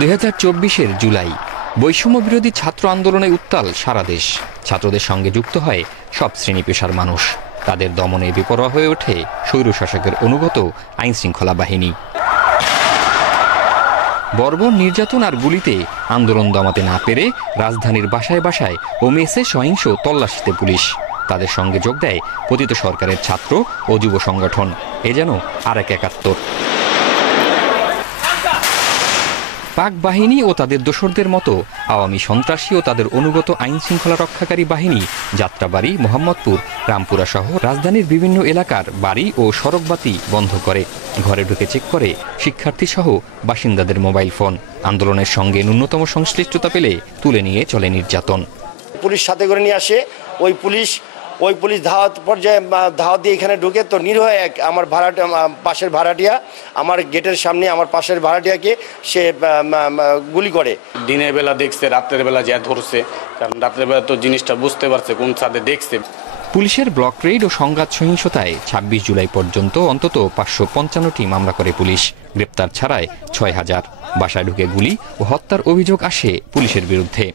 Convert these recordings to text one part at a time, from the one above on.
2024-এর জুলাই বৈষম্য বিরোধী ছাত্র আন্দোলনে উত্তাল সারা দেশ। ছাত্রদের সঙ্গে যুক্ত হয় সব শ্রেণী পেশার মানুষ। তাদের দমনে বেপরোয়া হয়ে ওঠে স্বৈরশাসকের অনুগত আইনশৃঙ্খলা বাহিনী। বর্বর নির্যাতন আর গুলিতে আন্দোলন দমাতে না পেরে রাজধানীর বাসায় বাসায় ও মেসে সহিংস তল্লাশিতে পুলিশ। তাদের সঙ্গে যোগ দেয় পতিত সরকারের ছাত্র ও যুব সংগঠন। এ যেন আরেক একাত্তর। পাক বাহিনী ও তাদের দোসরদের মতো আওয়ামী সন্ত্রাসী ও তাদের অনুগত আইন শৃঙ্খলা রক্ষাকারী বাহিনী যাত্রাবাড়ি, মোহাম্মদপুর, রামপুরা সহ রাজধানীর বিভিন্ন এলাকার বাড়ি ও সড়কবাতি বন্ধ করে। ঘরে ঢুকে চেক করে শিক্ষার্থী সহ বাসিন্দাদের মোবাইল ফোন। আন্দোলনের সঙ্গে ন্যূনতম সংশ্লিষ্টতা পেলে তুলে নিয়ে চলে নির্যাতন। পুলিশ সাথে করে নিয়ে আসে। ওই পুলিশ ধাওয়াত দিয়ে এখানে ঢুকে তো নিরীহ এক আমার পাশের ভাড়াটিয়া, আমার গেটের সামনে আমার পাশের ভাড়াটিয়াকে সে গুলি করে। দিনের বেলা দেখছে, রাত্রের বেলা যা ধরছে, কারণ রাত্রের বেলা তো জিনিসটা বুঝতে পারছে কোন ছাদে দেখছে। পুলিশের ব্লক রেড ও সংঘাত সহিংসতায় 26 জুলাই পর্যন্ত অন্তত 555টি মামলা করে পুলিশ। গ্রেপ্তার ছাড়ায় 6000। বাসায় ঢুকে গুলি ও হত্যার অভিযোগ আসে পুলিশের বিরুদ্ধে।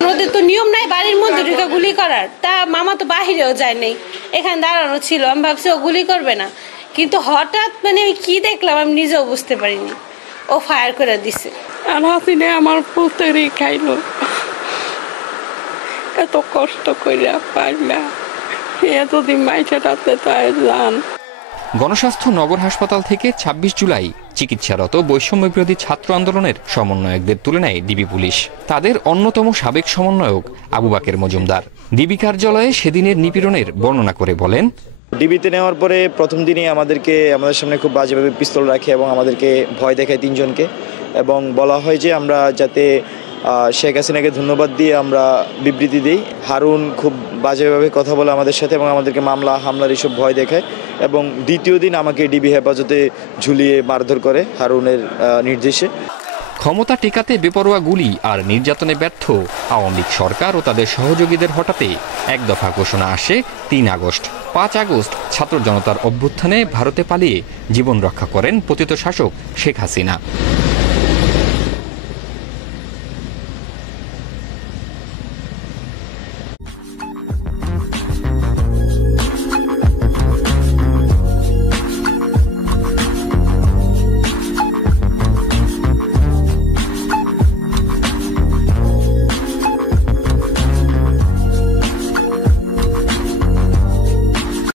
ওদের তো নিয়ম নাই বাড়ির মধ্যে ঢুকে গুলি করার। তা মামা তো বাহিরেও যায় নাই, এখানে দাঁড়ানো ছিল। আমি ভাবছি ও গুলি করবে না, কিন্তু হঠাৎ আমি কি দেখলাম আমি নিজেও বুঝতে পারিনি। ও ফায়ার করে দিছে। আর হাসিনে আমার পুত্রই খাইলো, এত কষ্ট করে পাইলা এতদিন মাইটাতে তাই যান। গণস্বাস্থ্য নগর হাসপাতাল থেকে 26 জুলাই চিকিৎসারত বৈষম্য বিরোধী ছাত্র আন্দোলনের সমন্বয়কদের তুলে নেয় ডিবি পুলিশ। তাদের অন্যতম সাবেক সমন্বয়ক আবু বাকের মজুমদার ডিবি কার্যালয়ে সেদিনের নিপীড়নের বর্ণনা করে বলেন, ডিবিতে নেওয়ার পরে প্রথম দিনই আমাদের সামনে খুব বাজেভাবে পিস্তল রাখে এবং আমাদেরকে ভয় দেখায় 3 জনকে, এবং বলা হয় যে আমরা যাতে শেখ হাসিনাকে ধন্যবাদ দিয়ে আমরা বিবৃতি দিই। হারুন খুব বাজেভাবে কথা বলে আমাদের সাথে এবং আমাদেরকে মামলা হামলার এসব ভয় দেখায়, এবং দ্বিতীয় দিন আমাকে ডিবি হেফাজতে ঝুলিয়ে মারধর করে হারুনের নির্দেশে। ক্ষমতা টেকাতে বেপরোয়া গুলি আর নির্যাতনে ব্যর্থ আওয়ামী লীগ সরকার ও তাদের সহযোগীদের হঠাতে এক দফা ঘোষণা আসে 3 আগস্ট। 5 আগস্ট ছাত্র জনতার অভ্যুত্থানে ভারতে পালিয়ে জীবন রক্ষা করেন পতিত শাসক শেখ হাসিনা।